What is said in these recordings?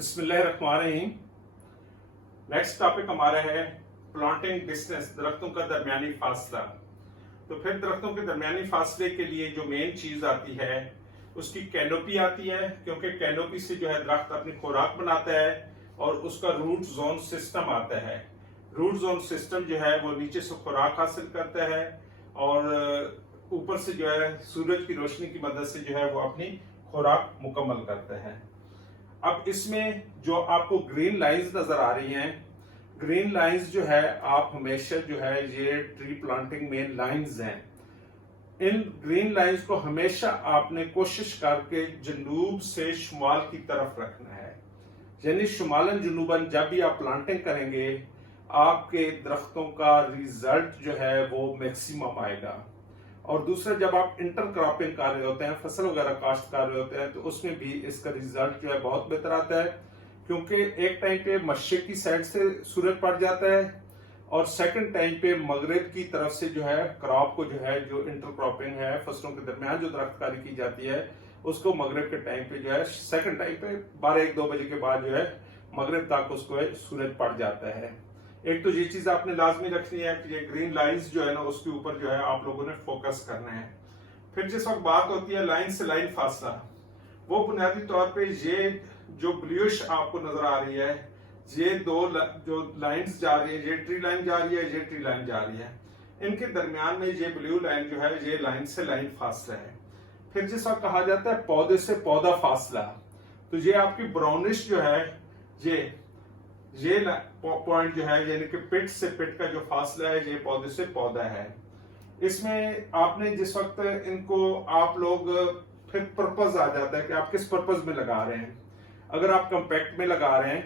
बिस्मिल्लाहिर्रहमानिर्रहीम। Next topic हमारा है प्लांटिंग डिस्टेंस, दरख्तों का दरमियानी फासला। तो फिर दरख्तों के दरमियानी फासले के लिए जो मेन चीज आती है उसकी कैनोपी आती है, क्योंकि कैनोपी से जो है दरख्त अपनी खुराक बनाता है और उसका रूट जोन सिस्टम आता है। रूट जोन सिस्टम जो है वो नीचे से खुराक हासिल करता है और ऊपर से जो है सूरज की रोशनी की मदद से जो है वो अपनी खुराक मुकम्मल करता है। अब इसमें जो आपको ग्रीन लाइंस नजर आ रही हैं, ग्रीन लाइंस जो है आप हमेशा जो है ये ट्री प्लांटिंग में लाइंस हैं। इन ग्रीन लाइंस को हमेशा आपने कोशिश करके जनूब से शुमाल की तरफ रखना है, यानी शुमालन जनूबन जब भी आप प्लांटिंग करेंगे आपके दरख्तों का रिजल्ट जो है वो मैक्सिमम आएगा। और दूसरा, जब आप इंटर क्रॉपिंग कर रहे होते हैं, फसल वगैरह काश्त कर रहे होते हैं, तो उसमें भी इसका रिजल्ट जो है बहुत बेहतर आता है, क्योंकि एक टाइम पे मशरिक की साइड से सूरज पड़ जाता है और सेकंड टाइम पे मगरिब की तरफ से जो है क्रॉप को जो है जो इंटर क्रॉपिंग है फसलों के दरमियान जो दरख्तकारी की जाती है उसको मगरिब के टाइम पे जो है सेकंड टाइम पे 12-1-2 बजे के बाद जो है मगरिब तक उसको सूरज पड़ जाता है। एक तो ये चीज आपने लाजमी रखनी है कि ये ग्रीन लाइंस जो है ना उसके ऊपर जो है आप लोगों ने फोकस करना है। फिर जिस वक्त बात होती है लाइन से लाइन फासला, वो बुनियादी तौर पे ये जो ब्लूइश आपको नजर आ रही है, ये दो जो लाइंस जा रही है, ये ट्री लाइन जा रही है, ये ट्री लाइन जा रही है, इनके दरमियान में ये ब्लू लाइन जो है ये लाइन से लाइन फासला है। फिर जिस वक्त कहा जाता है पौधे से पौधा फासला, तो ये आपकी ब्राउनिश जो है ये पॉइंट जो है यानी कि पिट से पिट का जो फासला है ये पौधे से पौधा है। इसमें आपने जिस वक्त इनको आप लोग फिर पर्पस आ जाता है कि आप किस पर्पस में लगा रहे हैं। अगर आप कंपैक्ट में लगा रहे हैं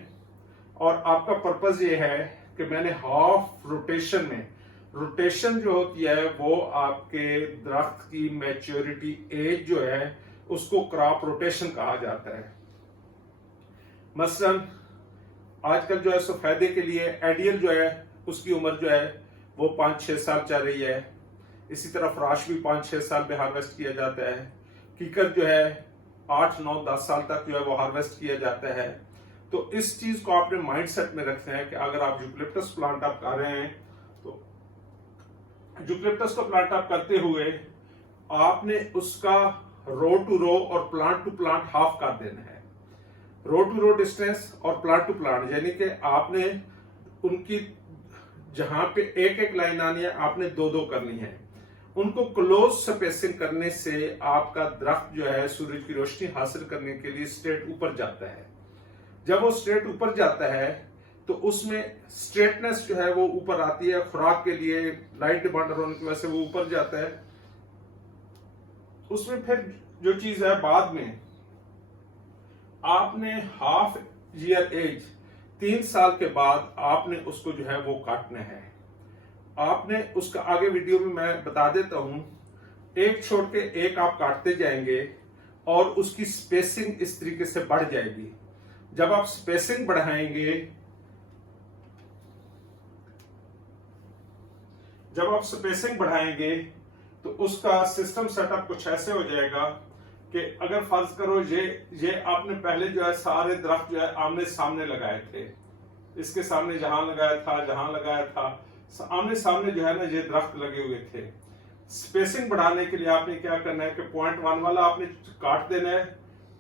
और आपका पर्पस ये है कि मैंने हाफ रोटेशन में, रोटेशन जो होती है वो आपके दरख्त की मैच्योरिटी एज जो है उसको क्रॉप रोटेशन कहा जाता है। मसलन आजकल जो है सफेदे के लिए आइडियल जो है उसकी उम्र जो है वो 5-6 साल चल रही है। इसी तरह फ्राश भी 5-6 साल में हार्वेस्ट किया जाता है। कीकर जो है 8-9-10 साल तक जो है वो हार्वेस्ट किया जाता है। तो इस चीज को आपने माइंडसेट में रखना है कि अगर आप यूकलिप्टस प्लांट आप कर रहे हैं तो यूकलिप्टस को प्लांट आप करते हुए आपने उसका रो टू रो और प्लांट टू प्लांट हाफ कर देना है। रो टू रो डिस्टेंस और प्लांट टू प्लांट, यानी कि आपने उनकी जहां पे एक एक लाइन आनी है आपने 2-2 करनी है। उनको क्लोज स्पेसिंग करने से आपका दरख्त जो है सूरज की रोशनी हासिल करने के लिए स्ट्रेट ऊपर जाता है। जब वो स्ट्रेट ऊपर जाता है तो उसमें स्ट्रेटनेस जो है वो ऊपर आती है, खुराक के लिए लाइट डिमांड होने की वजह से वो ऊपर जाता है। उसमें फिर जो चीज है बाद में आपने हाफ ईयर एज 3 साल के बाद आपने उसको जो है वो काटना है। आपने उसका आगे वीडियो में मैं बता देता हूं, एक छोड़ के एक आप काटते जाएंगे और उसकी स्पेसिंग इस तरीके से बढ़ जाएगी। जब आप स्पेसिंग बढ़ाएंगे तो उसका सिस्टम सेटअप कुछ ऐसे हो जाएगा कि अगर फर्ज करो ये आपने पहले जो है सारे दरख्त जो है आमने सामने लगाए थे, इसके सामने जहां लगाया था आमने सामने जो है ना ये दरख्त लगे हुए थे। स्पेसिंग बढ़ाने के लिए आपने क्या करना है कि 0.1 वाला आपने काट देना है,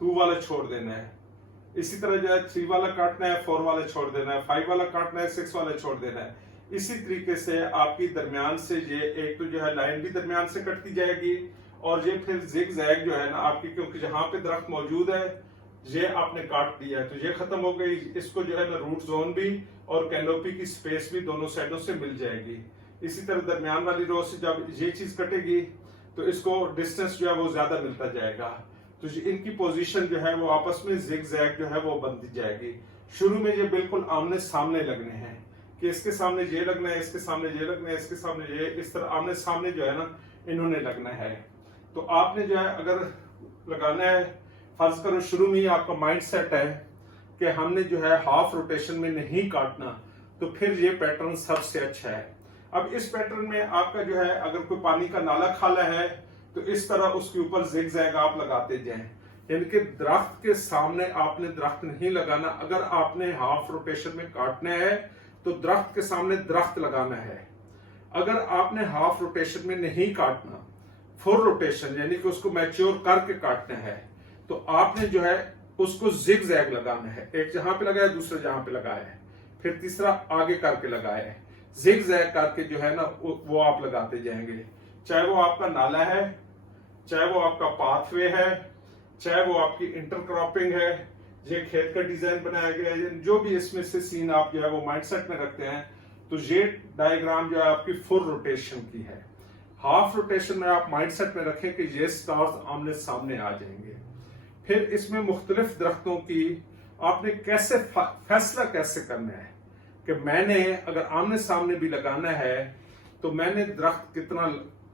2 वाला छोड़ देना है। इसी तरह जो है 3 वाला काटना है, 4 वाला छोड़ देना है, 5 वाला काटना है, 6 वाला छोड़ देना है। इसी तरीके से आपकी दरमियान से ये एक तो जो है लाइन भी दरमियान से कटती जाएगी और ये फिर जिग जैग जो है ना आपकी, क्योंकि जहां पे दरख्त मौजूद है ये आपने काट दिया है तो ये खत्म हो गई। इसको जो है ना रूट जोन भी और कैनोपी की स्पेस भी दोनों साइडों से मिल जाएगी। इसी तरह दरमियान वाली रो से जब ये चीज कटेगी तो इसको डिस्टेंस जो है वो ज्यादा मिलता जाएगा, तो इनकी पोजीशन जो है वो आपस में जिग जैग जो है वो बनती जाएगी। शुरू में ये बिल्कुल आमने सामने लगने हैं कि इसके सामने ये लगना है, इसके सामने ये लगना है, इसके सामने ये, इस तरह आमने सामने जो है ना इन्होंने लगना है। तो आपने जो है अगर लगाना है, फर्ज करो शुरू में ही आपका माइंड सेट है कि हमने जो है हाफ रोटेशन में नहीं काटना, तो फिर ये पैटर्न सबसे अच्छा है। अब इस पैटर्न में आपका जो है अगर कोई पानी का नाला खाला है तो इस तरह उसके ऊपर जिग जैग आप लगाते जाएं। इनके दरख्त के सामने आपने दरख्त नहीं लगाना। अगर आपने हाफ रोटेशन में काटना है तो दरख्त के सामने दरख्त लगाना है। अगर आपने हाफ रोटेशन में नहीं काटना, फुल रोटेशन यानी कि उसको मैच्योर करके काटना है, तो आपने जो है उसको जिग जैग लगाना है। एक जहां पे लगाया, दूसरा जहां पे लगाया है, फिर तीसरा आगे करके लगाया है। जिग जैग करके जो है ना वो आप लगाते जाएंगे। चाहे वो आपका नाला है, चाहे वो आपका पाथवे है, चाहे वो आपकी इंटरक्रॉपिंग है, ये खेत का डिजाइन बनाया गया है, जो भी इसमें से सीन आप जो है वो माइंडसेट में रखते हैं, तो ये डायग्राम जो है आपकी फुल रोटेशन की है। हाफ रोटेशन में आप माइंडसेट में रखें कि ये स्टार्स आमने सामने आ जाएंगे। फिर इसमें मुख्तलिफ दरख्तों की आपने कैसे फैसला कैसे करना है कि मैंने अगर आमने सामने भी लगाना है तो मैंने दरख्त कितना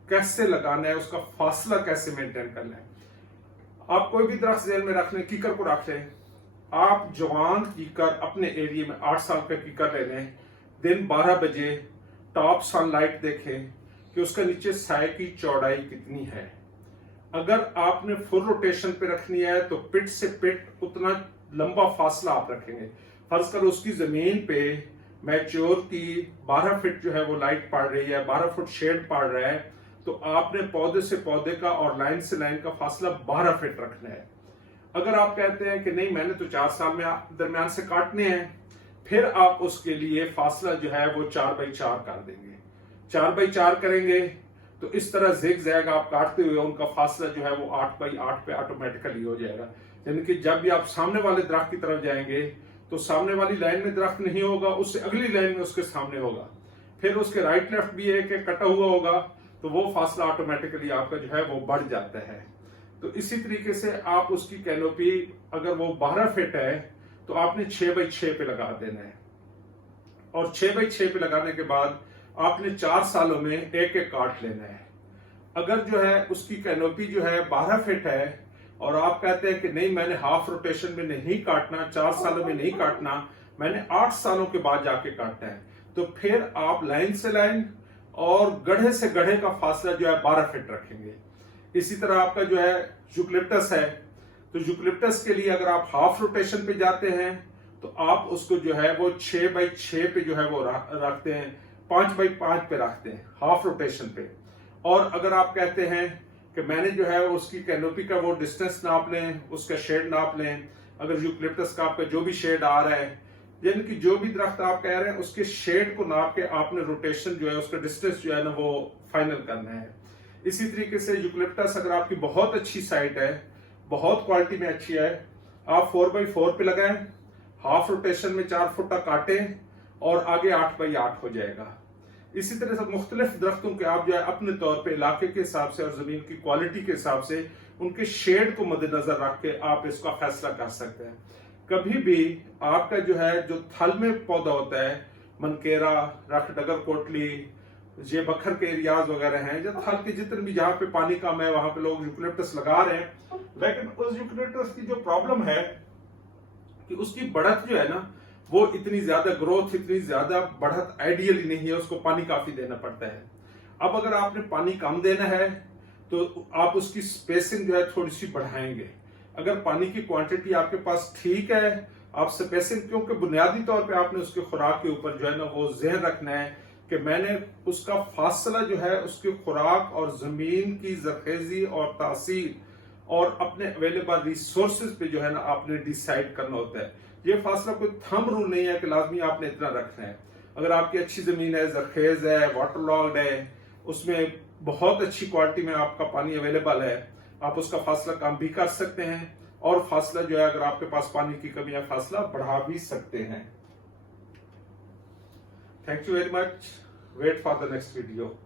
कैसे लगाना है, उसका फासला कैसे मेंटेन करना है। आप कोई भी दरख्त जेल में रख लें, कीकर को रख लें, आप जवान कीकर अपने एरिया में 8 साल का कीकर ले लें, दिन 12 बजे टॉप सनलाइट देखें कि उसका नीचे साए की चौड़ाई कितनी है। अगर आपने फुल रोटेशन पे रखनी है तो पिट से पिट उतना लंबा फासला आप रखेंगे। फर्ज करो उसकी जमीन पे मैच्योर की 12 फीट जो है वो लाइट पड़ रही है, 12 फुट शेड पड़ रहा है, तो आपने पौधे से पौधे का और लाइन से लाइन का फासला 12 फीट रखना है। अगर आप कहते हैं कि नहीं मैंने तो 4 साल में दरमियान से काटने हैं, फिर आप उसके लिए फासला जो है वो 4x4 कर देंगे। 4x4 करेंगे तो इस तरह जिग जैग आप काटते हुए उनका फासला जो है वो 8x8 पे ऑटोमेटिकली हो जाएगा। यानी कि जब भी आप सामने वाले दरख्त की तरफ जाएंगे तो सामने वाली लाइन में दरख्त नहीं होगा, उससे अगली लाइन में उसके सामने होगा, फिर उसके राइट लेफ्ट भी एक एक कटा हुआ होगा, तो वो फासला ऑटोमेटिकली आपका जो है वो बढ़ जाता है। तो इसी तरीके से आप उसकी कैनोपी अगर वो 12 फीट है तो आपने 6x6 पे लगा देना है, और 6x6 पे लगाने के बाद आपने 4 सालों में एक एक काट लेना है। अगर जो है उसकी कैनोपी जो है 12 फीट है और आप कहते हैं कि नहीं मैंने हाफ रोटेशन में नहीं काटना, 4 सालों में नहीं काटना, मैंने 8 सालों के बाद जाके काटना है, तो फिर आप लाइन से लाइन और गड्ढे से गड्ढे का फासला जो है 12 फीट रखेंगे। इसी तरह आपका जो है यूकलिप्टस है, तो यूकलिप्टस के लिए अगर आप हाफ रोटेशन पे जाते हैं तो आप उसको जो है वो 6x6 पे जो है वो रखते हैं, 5x5 पे रखते हैं हाफ रोटेशन पे। और अगर आप कहते हैं कि मैंने जो है उसकी कैनोपी का वो डिस्टेंस नाप लें, उसका शेड नाप लें, अगर यूकलिप्टस का आपका जो भी शेड आ रहा है, यानी कि जो भी दरख्त आप कह रहे हैं उसके शेड को नाप के आपने रोटेशन जो है उसका डिस्टेंस जो है ना वो फाइनल करना है। इसी तरीके से यूकलिप्टस अगर आपकी बहुत अच्छी साइट है, बहुत क्वालिटी में अच्छी है, आप 4x4 पे लगाएं, हाफ रोटेशन में 4 फुट काटें और आगे 8x8 हो जाएगा। इसी तरह से मुख्तलिफ दरख्तों के आप जो है अपने तौर पे इलाके के हिसाब से और जमीन की क्वालिटी के हिसाब से उनके शेड को मद्देनजर रख के आप इसका फैसला कर सकते हैं। कभी भी आपका जो है जो थल में पौधा होता है, मनकेरा, रख डगर कोटली, ये बखर के एरियाज वगैरह हैं, जो थल के जितने भी जहां पे पानी कम है वहां पे लोग यूकलिप्टस लगा रहे हैं, लेकिन उस यूकलिप्टस की जो प्रॉब्लम है कि उसकी बढ़त जो है ना वो इतनी ज्यादा ग्रोथ, इतनी ज्यादा बढ़त आइडियली नहीं है, उसको पानी काफी देना पड़ता है। अब अगर आपने पानी कम देना है तो आप उसकी स्पेसिंग जो है थोड़ी सी बढ़ाएंगे। अगर पानी की क्वांटिटी आपके पास ठीक है, आप स्पेसिंग, क्योंकि बुनियादी तौर पे आपने उसके खुराक के ऊपर जो है ना वो जहन रखना है कि मैंने उसका फासला जो है उसकी खुराक और जमीन की जरखेजी और तासीर और अपने अवेलेबल रिसोर्सेज पे जो है ना आपने डिसाइड करना होता है। ये फासला कोई थंब रूल नहीं है कि लाजमी आपने इतना रखना है। अगर आपकी अच्छी जमीन है, जरखेज है, वाटर लॉग्ड है, उसमें बहुत अच्छी क्वालिटी में आपका पानी अवेलेबल है, आप उसका फासला कम भी कर सकते हैं, और फासला जो है अगर आपके पास पानी की कमी है फासला बढ़ा भी सकते हैं। Thank you very much. Wait for the next video.